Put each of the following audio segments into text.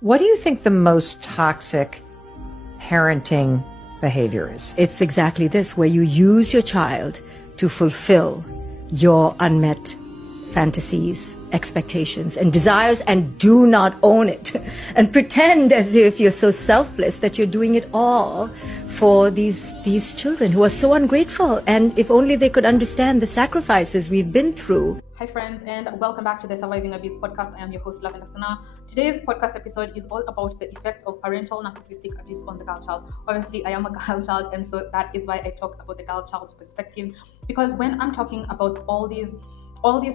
What do you think the most toxic parenting behavior is? It's exactly this, where you use your child to fulfill your unmet fantasies, expectations, and desires, and do not own it and pretend as if you're so selfless that you're doing it all for these children who are so ungrateful. And if only they could understand the sacrifices we've been through. Hi friends, and welcome back to the Surviving Abuse podcast. I am your host, Lavender Sana. Today's podcast episode is all about the effects of parental narcissistic abuse on the girl child. Obviously, I am a girl child, and so that is why I talk about the girl child's perspective. Because when I'm talking about all these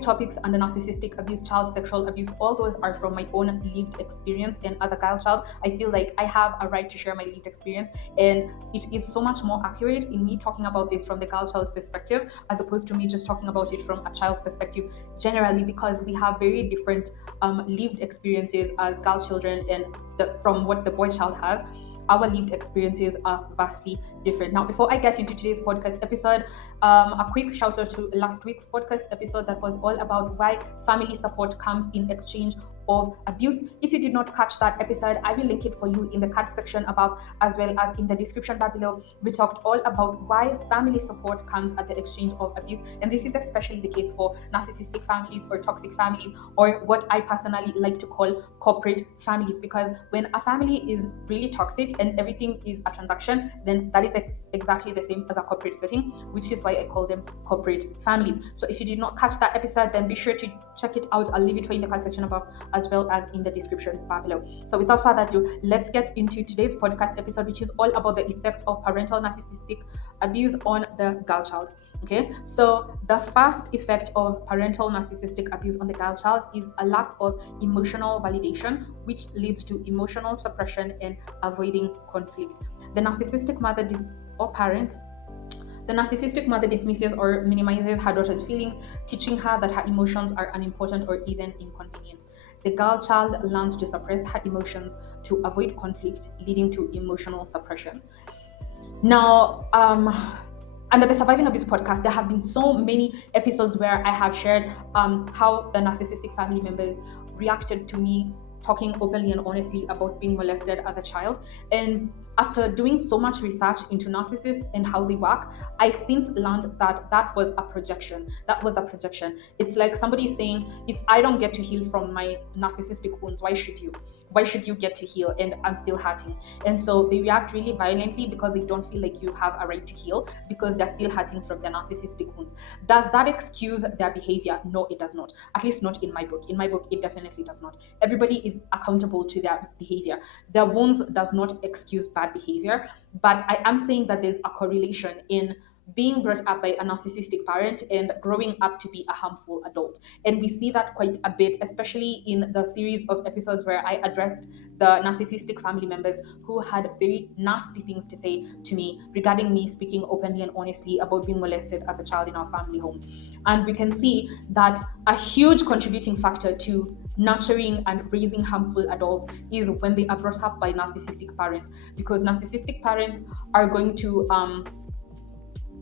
topics and the narcissistic abuse, child sexual abuse, all those are from my own lived experience. And as a girl child, I feel like I have a right to share my lived experience. And it is so much more accurate in me talking about this from the girl child perspective, as opposed to me just talking about it from a child's perspective generally, because we have very different lived experiences as girl children, and from what the boy child has. Our lived experiences are vastly different. Now, before I get into today's podcast episode, a quick shout out to last week's podcast episode that was all about why family support comes in exchange of abuse. If you did not catch that episode, I will link it for you in the card section above, as well as in the description bar below. We talked all about why family support comes at the exchange of abuse, and this is especially the case for narcissistic families or toxic families, or what I personally like to call corporate families, because when a family is really toxic and everything is a transaction, then that is exactly the same as a corporate setting, which is why I call them corporate families. So if you did not catch that episode, then be sure to check it out. I'll leave it for you in the card section above, as well as in the description bar below. So without further ado, let's get into today's podcast episode, which is all about the effect of parental narcissistic abuse on the girl child. Okay, so the first effect of parental narcissistic abuse on the girl child is a lack of emotional validation, which leads to emotional suppression and avoiding conflict. The narcissistic mother the narcissistic mother dismisses or minimizes her daughter's feelings, teaching her that her emotions are unimportant or even inconvenient. The girl child learns to suppress her emotions to avoid conflict, leading to emotional suppression. Now, under the Surviving Abuse podcast, there have been so many episodes where I have shared how the narcissistic family members reacted to me talking openly and honestly about being molested as a child. And after doing so much research into narcissists and how they work, I since learned that that was a projection. It's like somebody saying, if I don't get to heal from my narcissistic wounds, why should you? Why should you get to heal and I'm still hurting? And so they react really violently because they don't feel like you have a right to heal, because they're still hurting from their narcissistic wounds. Does that excuse their behavior? No, it does not. At least not in my book. In my book, it definitely does not. Everybody is accountable to their behavior. Their wounds does not excuse bad behavior, but I am saying that there's a correlation in being brought up by a narcissistic parent and growing up to be a harmful adult. And we see that quite a bit, especially in the series of episodes where I addressed the narcissistic family members who had very nasty things to say to me regarding me speaking openly and honestly about being molested as a child in our family home. And we can see that a huge contributing factor to nurturing and raising harmful adults is when they are brought up by narcissistic parents, because narcissistic parents are going to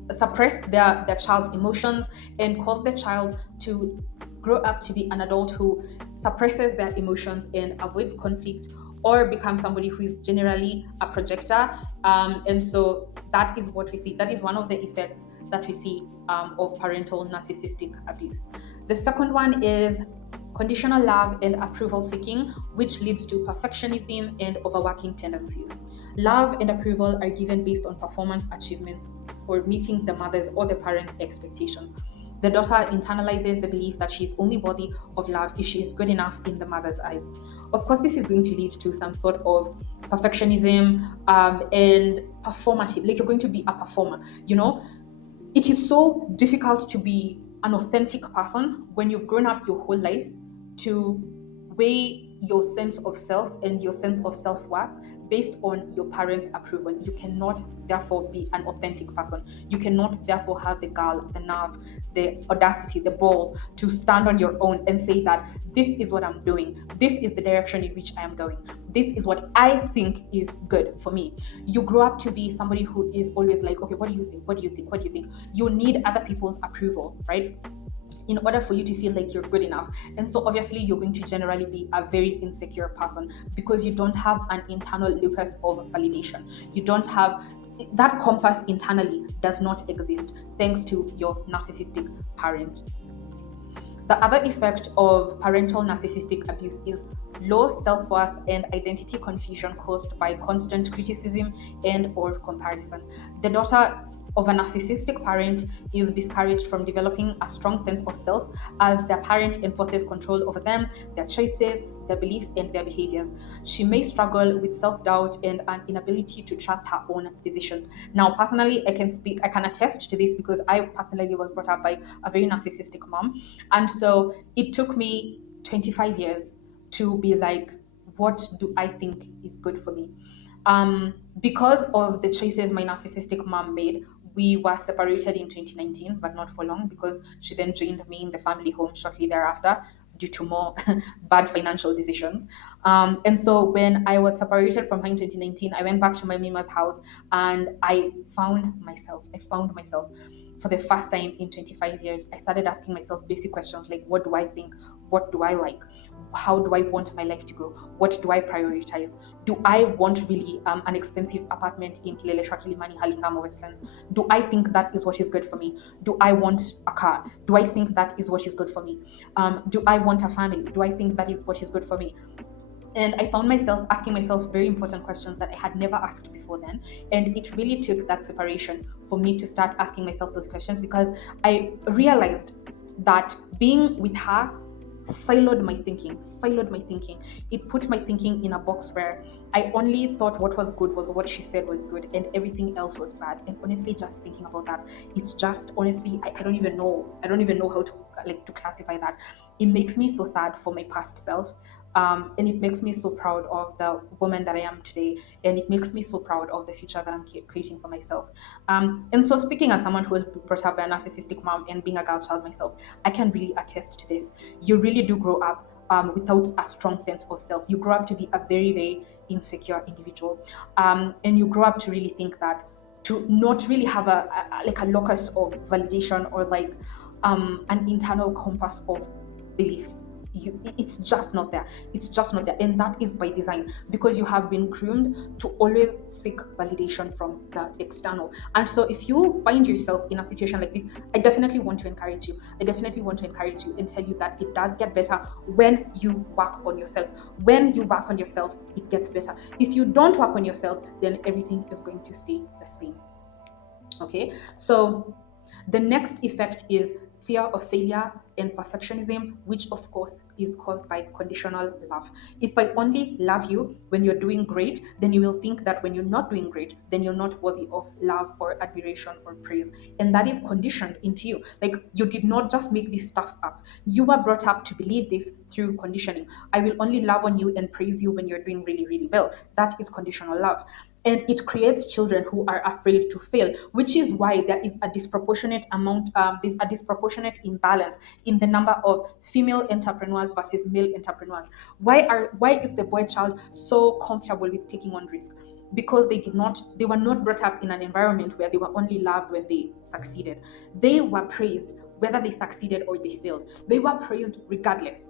suppress their child's emotions and cause the child to grow up to be an adult who suppresses their emotions and avoids conflict, or become somebody who is generally a projector. And so that is what we see. That is one of the effects that we see of parental narcissistic abuse. The second one is conditional love and approval seeking, which leads to perfectionism and overworking tendencies. Love and approval are given based on performance achievements or meeting the mother's or the parents' expectations. The daughter internalizes the belief that she is only worthy of love if she is good enough in the mother's eyes. Of course, this is going to lead to some sort of perfectionism and performative, like you're going to be a performer. You know, it is so difficult to be an authentic person when you've grown up your whole life to weigh your sense of self and your sense of self-worth based on your parents' approval. You cannot therefore be an authentic person. You cannot therefore have the gall, the nerve, the audacity, the balls to stand on your own and say that this is what I'm doing. This is the direction in which I am going. This is what I think is good for me. You grow up to be somebody who is always like, okay, what do you think? What do you think? What do you think? You need other people's approval, right? in order for you to feel like you're good enough. And so obviously you're going to generally be a very insecure person because you don't have an internal locus of validation. You don't have that compass internally, does not exist thanks to your narcissistic parent. The other effect of parental narcissistic abuse is low self-worth and identity confusion caused by constant criticism and or comparison. The daughter of a narcissistic parent is discouraged from developing a strong sense of self as their parent enforces control over them, their choices, their beliefs, and their behaviors. She may struggle with self-doubt and an inability to trust her own decisions. Now, personally, I can attest to this because I personally was brought up by a very narcissistic mom. And so it took me 25 years to be like, what do I think is good for me? Because of the choices my narcissistic mom made, we were separated in 2019, but not for long because she then joined me in the family home shortly thereafter due to more bad financial decisions. And so when I was separated from her in 2019, I went back to my Mima's house and I found myself. For the first time in 25 years. I started asking myself basic questions like, what do I think? What do I like? How do I want my life to go? What do I prioritize? Do I want really an expensive apartment in Kileleshwa, Kilimani, Halingamo, Westlands? Do I think that is what is good for me? Do I want a car? Do I think that is what is good for me? Do I want a family? Do I think that is what is good for me? And I found myself asking myself very important questions that I had never asked before then. And it really took that separation for me to start asking myself those questions because I realized that being with her siloed my thinking. It put my thinking in a box where I only thought what was good was what she said was good and everything else was bad. And honestly, just thinking about that, it's just honestly, I don't even know how to classify that. It makes me so sad for my past self. And it makes me so proud of the woman that I am today, and it makes me so proud of the future that I'm creating for myself. And so, speaking as someone who was brought up by a narcissistic mom and being a girl child myself, I can really attest to this. You really do grow up without a strong sense of self. You grow up to be a very, very insecure individual, and you grow up to really think that to not really have a locus of validation or an internal compass of beliefs. It's just not there. And that is by design because you have been groomed to always seek validation from the external. And so if you find yourself in a situation like this, I definitely want to encourage you and tell you that it does get better when you work on yourself. When you work on yourself, it gets better. If you don't work on yourself, then everything is going to stay the same. Okay, so the next effect is fear of failure and perfectionism, which of course is caused by conditional love. If I only love you when you're doing great, then you will think that when you're not doing great, then you're not worthy of love or admiration or praise. And that is conditioned into you. Like, you did not just make this stuff up. You were brought up to believe this through conditioning. I will only love on you and praise you when you're doing really, really well. That is conditional love. And it creates children who are afraid to fail, which is why there is a disproportionate imbalance in the number of female entrepreneurs versus male entrepreneurs. Why is the boy child so comfortable with taking on risk? Because they were not brought up in an environment where they were only loved when they succeeded. They were praised whether they succeeded or they failed. They were praised regardless.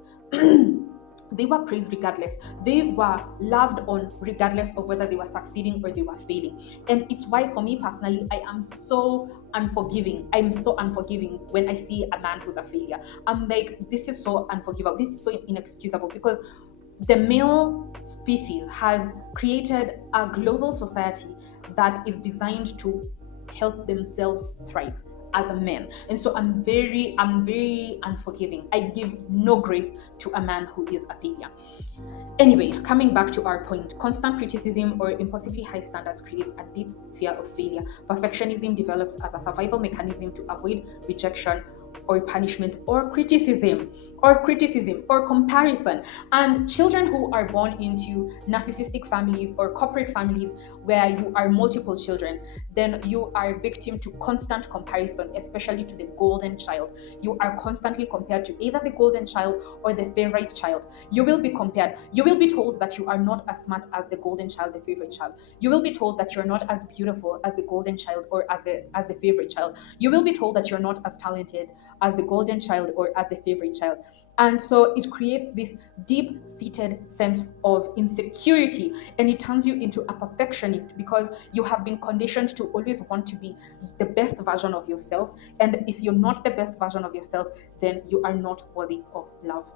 They were praised regardless. They were loved on regardless of whether they were succeeding or they were failing. And it's why, for me personally, I am so unforgiving. I'm so unforgiving when I see a man who's a failure. I'm like, this is so unforgivable. This is so inexcusable because the male species has created a global society that is designed to help themselves thrive as a man. And so I'm very unforgiving. I give no grace to a man who is a failure. Anyway, coming back to our point, constant criticism or impossibly high standards creates a deep fear of failure. Perfectionism develops as a survival mechanism to avoid rejection or punishment or criticism or comparison. And children who are born into narcissistic families or corporate families where you are multiple children, then you are victim to constant comparison, especially to the golden child. You are constantly compared to either the golden child or the favorite child. You will be compared. You will be told that you are not as smart as the golden child, the favorite child. You will be told that you're not as beautiful as the golden child or as the favorite child. You will be told that you're not as talented as the golden child or as the favorite child. And so it creates this deep-seated sense of insecurity, and it turns you into a perfectionist because you have been conditioned to always want to be the best version of yourself. And if you're not the best version of yourself, then you are not worthy of love.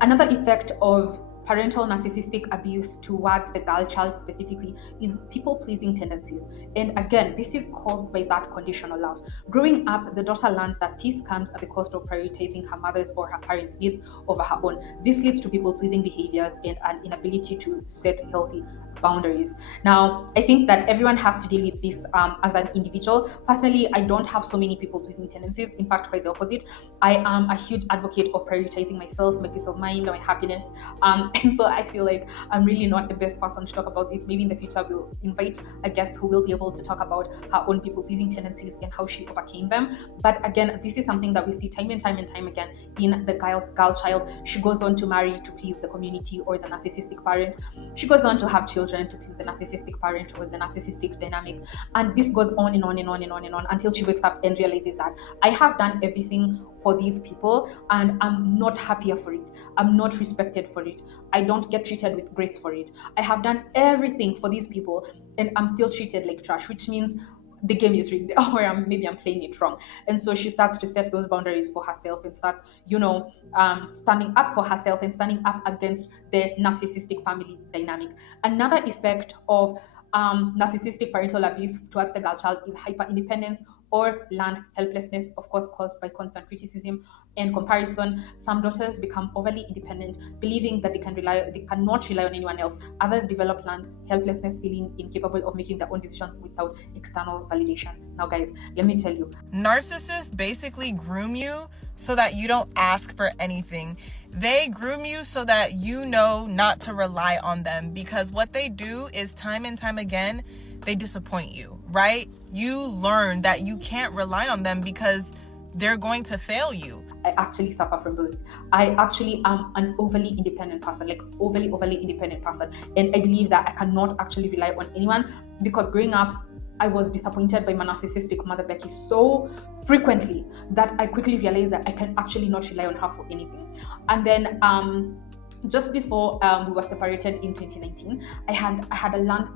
Another effect of parental narcissistic abuse towards the girl child specifically is people-pleasing tendencies. And again, this is caused by that conditional love. Growing up, the daughter learns that peace comes at the cost of prioritizing her mother's or her parents' needs over her own. This leads to people-pleasing behaviors and an inability to set healthy boundaries. Now, I think that everyone has to deal with this as an individual. Personally, I don't have so many people-pleasing tendencies. In fact, quite the opposite. I am a huge advocate of prioritizing myself, my peace of mind, my happiness. And so I feel like I'm really not the best person to talk about this. Maybe in the future we'll invite a guest who will be able to talk about her own people-pleasing tendencies and how she overcame them. But again, this is something that we see time and time again in the girl child. She goes on to marry to please the community or the narcissistic parent. She goes on to have children to please the narcissistic parent or the narcissistic dynamic. And this goes on and on and on and on and on until she wakes up and realizes that I have done everything for these people and I'm not happier for it. I'm not respected for it. I don't get treated with grace for it. I have done everything for these people and I'm still treated like trash, which means the game is rigged or maybe I'm playing it wrong. And so she starts to set those boundaries for herself and starts, standing up for herself and standing up against the narcissistic family dynamic. Another effect of narcissistic parental abuse towards the girl child is hyper independence or learned helplessness, of course, caused by constant criticism and comparison. Some daughters become overly independent, believing that they cannot rely on anyone else. Others develop learned helplessness, feeling incapable of making their own decisions without external validation. Now, guys, let me tell you, narcissists basically groom you so that you don't ask for anything. They groom you so that you know not to rely on them, because what they do is time and time again, they disappoint you, right? You learn that you can't rely on them because they're going to fail you. I actually suffer from both. I actually am an overly independent person, like overly independent person. And I believe that I cannot actually rely on anyone because growing up, I was disappointed by my narcissistic mother, Becky, so frequently that I quickly realized that I can actually not rely on her for anything. And then just before we were separated in 2019, I had a learned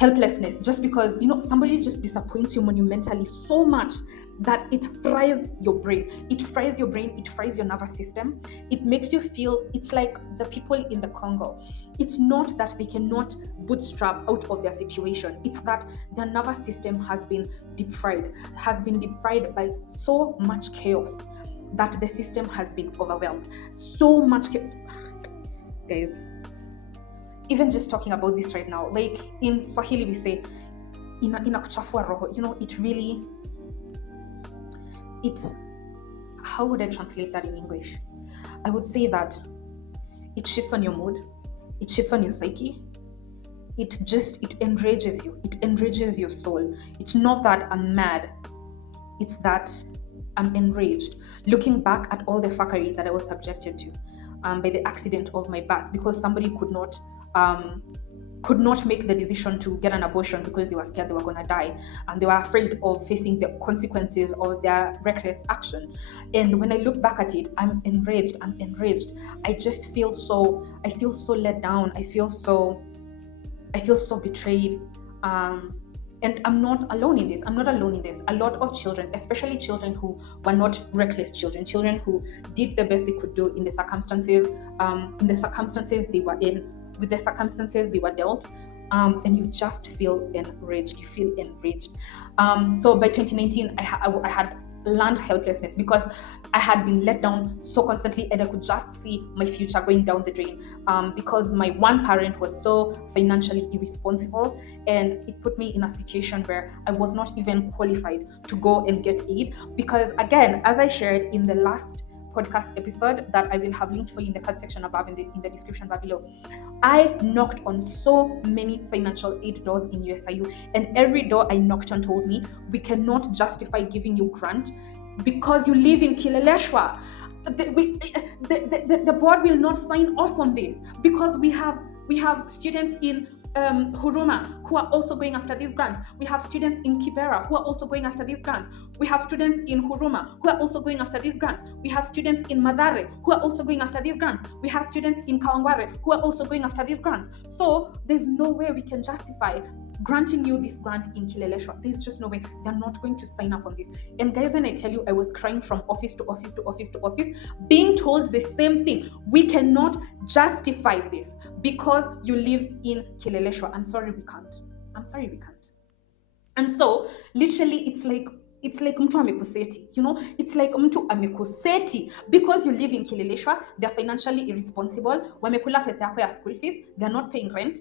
helplessness just because, somebody just disappoints you monumentally so much that it fries your brain. It fries your brain, it fries your nervous system. It makes you feel it's like the people in the Congo. It's not that they cannot bootstrap out of their situation. It's that their nervous system has been deep fried by so much chaos that the system has been overwhelmed. So much guys, even just talking about this right now, like in Swahili we say inakuchafua roho. How would I translate that in English? I would say that it shits on your mood, it shits on your psyche, it enrages you, it enrages your soul. It's not that I'm mad, it's that I'm enraged, looking back at all the fuckery that I was subjected to by the accident of my birth, because somebody could not make the decision to get an abortion because they were scared they were going to die, and they were afraid of facing the consequences of their reckless action. And when I look back at it, I'm enraged. I feel so let down. I feel so betrayed. And I'm not alone in this. A lot of children, especially children who were not reckless children who did the best they could do in the circumstances they were in, with the circumstances they were dealt, and you just feel enraged. So by 2019, I had learned helplessness because I had been let down so constantly, and I could just see my future going down the drain because my one parent was so financially irresponsible, and it put me in a situation where I was not even qualified to go and get aid. Because again, as I shared in the last podcast episode that I will have linked for you in the card section above, in the description bar below, I knocked on so many financial aid doors in USIU, and every door I knocked on told me, we cannot justify giving you grant because you live in Kileleshwa. The board will not sign off on this because we have students in Huruma who are also going after these grants. We have students in Kibera who are also going after these grants. We have students in Huruma who are also going after these grants. We have students in Madare who are also going after these grants. We have students in Kawangware who are also going after these grants. So there's no way we can justify granting you this grant in Kileleshwa. There's just no way. They're not going to sign up on this. And guys, when I tell you I was crying from office to office to office to office, being told the same thing. We cannot justify this because you live in Kileleshwa. I'm sorry, we can't. And so literally it's like mtu amekuseti, it's like mtu amekuseti because you live in Kileleshwa. They're financially irresponsible. Wamekula pesa yako ya school fees. They're not paying rent.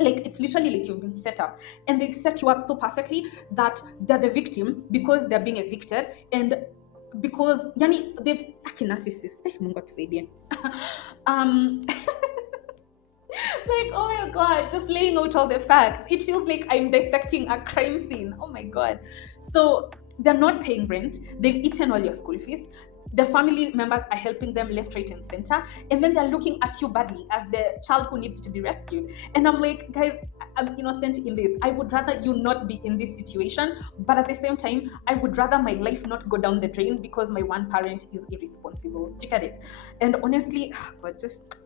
Like, it's literally like you've been set up, and they set you up so perfectly that they're the victim because they're being evicted, and because they've narcissist. Mungu atusaidie. Like, oh my god, just laying out all the facts. It feels like I'm dissecting a crime scene. Oh my god. So they're not paying rent. They've eaten all your school fees. The family members are helping them left, right, and center. And then they're looking at you badly as the child who needs to be rescued. And I'm like, guys, I'm innocent in this. I would rather you not be in this situation. But at the same time, I would rather my life not go down the drain because my one parent is irresponsible. Look at it. And honestly, God, just...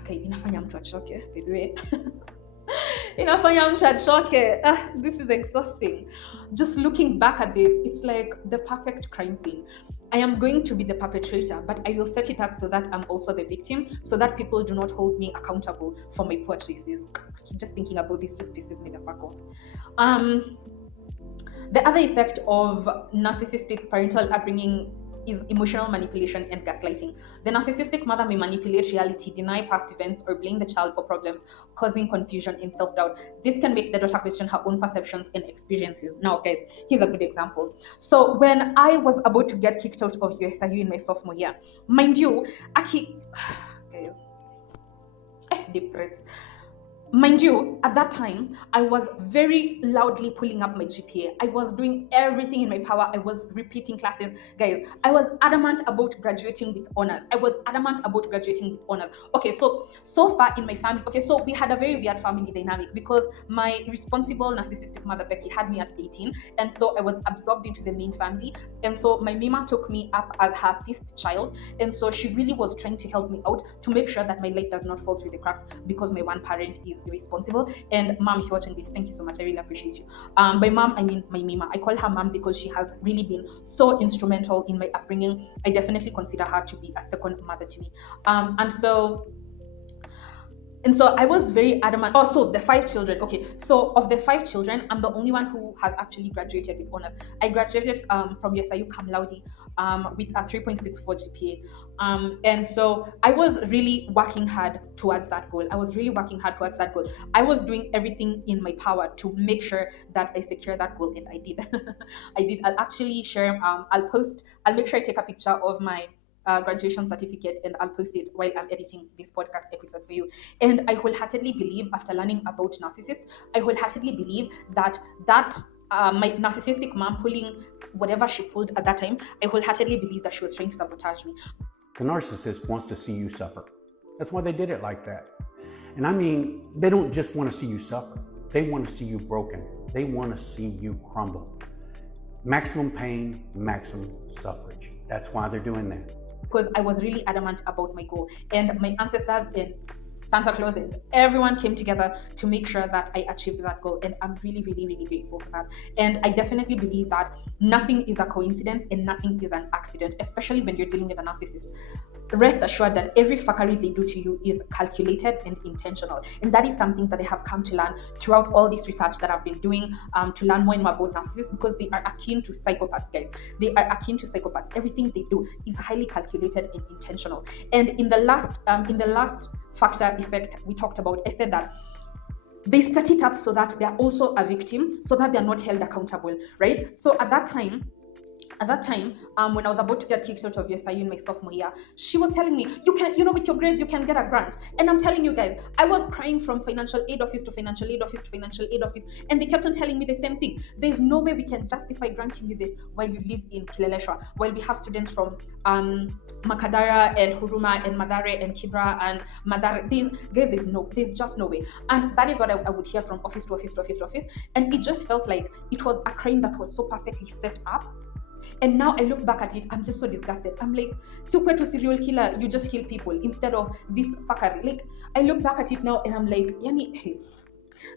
Okay, inafanya mtu achoke, by the way. Inafanya mtu achoke. This is exhausting. Just looking back at this, it's like the perfect crime scene. I am going to be the perpetrator, but I will set it up so that I'm also the victim, so that people do not hold me accountable for my poor choices. Just thinking about this just pisses me the fuck off. The other effect of narcissistic parental upbringing is emotional manipulation and gaslighting. The narcissistic mother may manipulate reality, deny past events, or blame the child for problems, causing confusion and self-doubt. This can make the daughter question her own perceptions and experiences. Now, guys, here's a good example. So when I was about to get kicked out of USIU in my sophomore year, mind you, guys, deep breaths. Mind you, at that time, I was very loudly pulling up my GPA. I was doing everything in my power. I was repeating classes. Guys, I was adamant about graduating with honors. Okay, so far in my family, so we had a very weird family dynamic because my responsible narcissistic mother, Becky, had me at 18. And so I was absorbed into the main family. And so my mama took me up as her 5th child. And so she really was trying to help me out to make sure that my life does not fall through the cracks because my one parent is irresponsible. And mom, if you're watching this, thank you so much. I really appreciate you. By mom, I mean my mima. I call her mom because she has really been so instrumental in my upbringing. I definitely consider her to be a second mother to me. And so I was very adamant. Oh, so the 5 children. Okay, so of the 5 children, I'm the only one who has actually graduated with honors. I graduated from USIU cum laude with a 3.64 GPA. And so I was really working hard towards that goal. I was doing everything in my power to make sure that I secure that goal, and I did. I'll actually share. I'll make sure I take a picture of my graduation certificate, and I'll post it while I'm editing this podcast episode for you. And I wholeheartedly believe, after learning about narcissists, that my narcissistic mom pulling whatever she pulled at that time, I wholeheartedly believe that she was trying to sabotage me. The narcissist wants to see you suffer. That's why they did it like that. And I mean, they don't just want to see you suffer. They want to see you broken. They want to see you crumble. Maximum pain, maximum suffrage. That's why they're doing that. Because I was really adamant about my goal, and my ancestors and Santa Claus and everyone came together to make sure that I achieved that goal, and I'm really, really, really grateful for that. And I definitely believe that nothing is a coincidence and nothing is an accident, especially when you're dealing with a narcissist. Rest assured that every fuckery they do to you is calculated and intentional. And that is something that I have come to learn throughout all this research that I've been doing to learn more and more about narcissists, because they are akin to psychopaths, guys. They are akin to psychopaths. Everything they do is highly calculated and intentional. And in the last factor effect we talked about, I said that they set it up so that they're also a victim, so that they're not held accountable, right? So at that time, at that time, when I was about to get kicked out of USIU in my sophomore year, she was telling me, you can, you know, with your grades, you can get a grant. And I'm telling you guys, I was crying from financial aid office to financial aid office to financial aid office. And they kept on telling me the same thing. There's no way we can justify granting you this while you live in Kileleshwa, while we have students from Makadara and Huruma and Madare and Kibra and Madare. There's just no way. And that is what I would hear from office to office to office to office. And it just felt like it was a crime that was so perfectly set up. And now I look back at it, I'm just so disgusted. I'm like, super to serial killer, you just kill people instead of this fuckery. Like, I look back at it now and I'm like, yani, hey,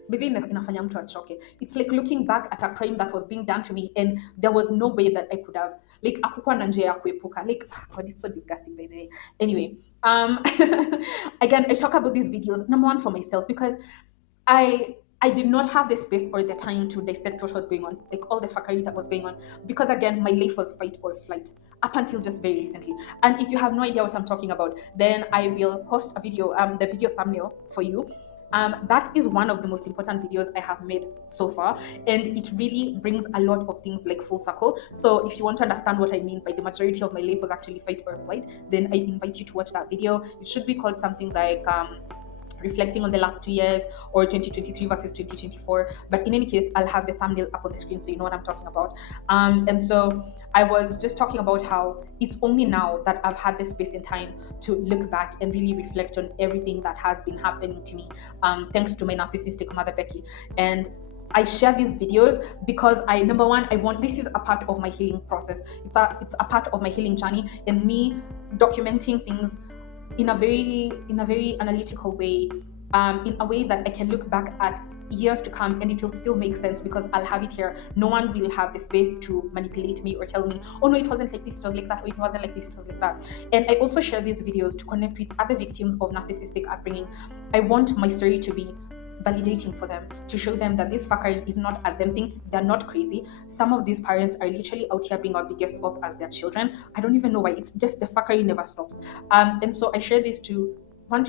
inafanya mtu achoke. It's like looking back at a crime that was being done to me and there was no way that I could have, like, akukuwa na njia ya kuepuka. Like, God, it's so disgusting, by the way. Anyway, again, I talk about these videos, number one, for myself, because I did not have the space or the time to dissect what was going on, like all the fuckery that was going on, because again, my life was fight or flight up until just very recently. And if you have no idea what I'm talking about, then I will post a video, the video thumbnail for you. That is one of the most important videos I have made so far, and it really brings a lot of things like full circle. So if you want to understand what I mean by the majority of my life was actually fight or flight, then I invite you to watch that video. It should be called something like reflecting on the last 2 years, or 2023 versus 2024. But in any case, I'll have the thumbnail up on the screen so you know what I'm talking about. And so I was just talking about how it's only now that I've had the space and time to look back and really reflect on everything that has been happening to me, thanks to my narcissistic mother, Becky. And I share these videos because number one, this is a part of my healing process. It's a part of my healing journey, and me documenting things in a very analytical way, in a way that I can look back at years to come and it will still make sense because I'll have it here. No one will have the space to manipulate me or tell me, oh no, it wasn't like this, it was like that, or it wasn't like this, it was like that. And I also share these videos to connect with other victims of narcissistic upbringing. I want my story to be validating for them, to show them that this fuckery is not a them thing. They're not crazy. Some of these parents are literally out here being our biggest up as their children. I don't even know why. It's just the fuckery never stops. And so I share this to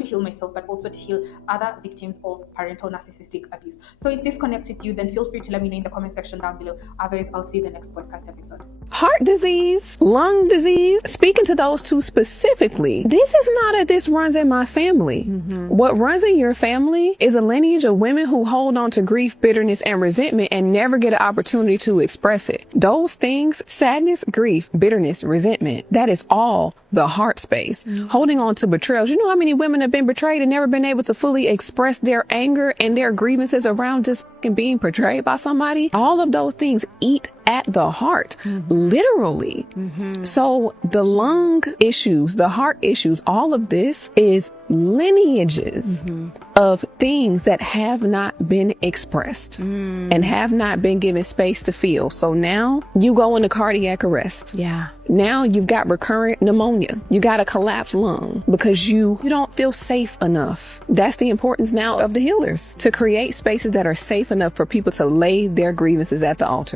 heal myself, but also to heal other victims of parental narcissistic abuse. So if this connects with you, then feel free to let me know in the comment section down below. Otherwise, I'll see you in the next podcast episode. Heart disease, lung disease, speaking to those two specifically, this is not this runs in my family. What runs in your family is a lineage of women who hold on to grief, bitterness, and resentment and never get an opportunity to express it. Those things, sadness, grief, bitterness, resentment, that is all the heart space. Holding on to betrayals. You know how many women have been betrayed and never been able to fully express their anger and their grievances around just being betrayed by somebody? All of those things eat at the heart, literally. So the lung issues, the heart issues, all of this is lineages of things that have not been expressed and have not been given space to feel. So now you go into cardiac arrest. Yeah. Now you've got recurrent pneumonia. You got a collapsed lung because you don't feel safe enough. That's the importance now of the healers, to create spaces that are safe enough for people to lay their grievances at the altar.